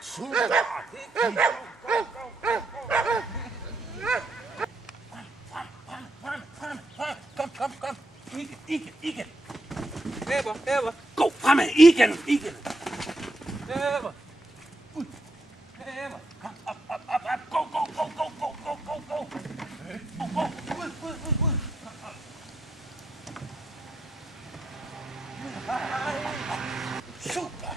Super! Kom. Igen. Ever. Gå fremad, igen. Ever. Ever. Kom, op. Go. Ud. Super!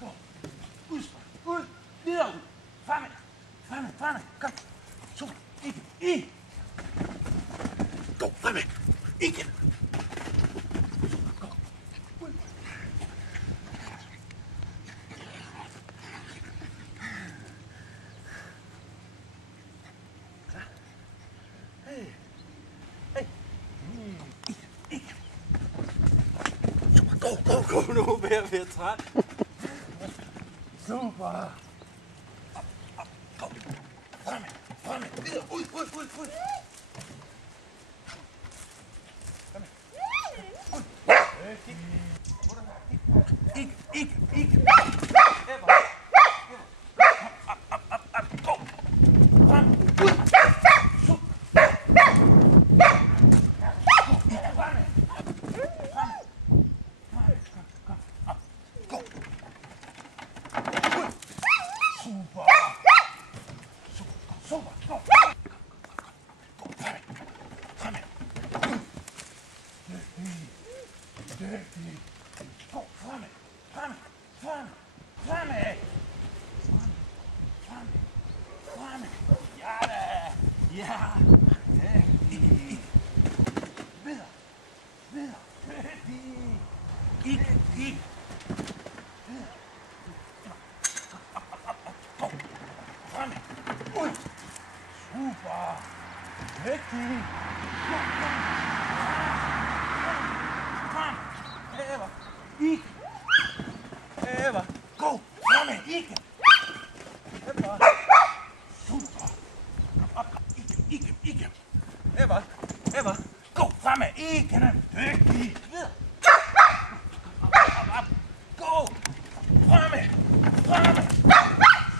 Gå. Ud. Videre ud. Fremad. Kom. Super. Igen. Gå fremad. Igen. Gå. Ud. Klar. Hey. Igen. Super. Gå nu. Vær træt. Super. Kom. Fremad. Videre. Ud. Ikke. Ever. Op. Gå. Frem. Ud. Super. Kom. Op. Gå. Ud. Super. Gå. Gå. Fremad. Dygtig. Gå fremad. Ja da. Ja. Dygtig. Videre. Dygtig. Ikke. Videre. Gå. Fremad. Ud. Super. Dygtig. Ever. Ikke. Ever. Gå. Fremad. Ikke. Ever. Super. Op. Ikke. Ever. Gå. Fremad. Ikke. Dygtig. Videre. Op. Gå. Fremad.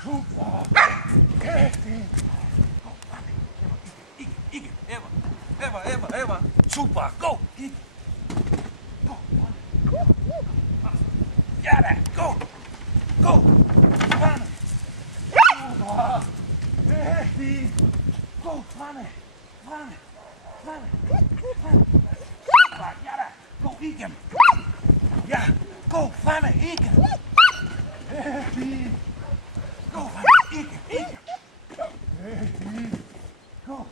Super. Dygtig. Gå. Fremad. Ikke. Ever. Super. Gå. Ikke. Ja da, gå! Fremad! Super! Dygtig! Gå fremad! Super! Ja da! Gå igen! Ja! Gå fremad! Igen! Dygtig! Gå fremad! Ikke! Dygtig! Gå!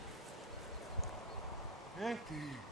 Dygtig!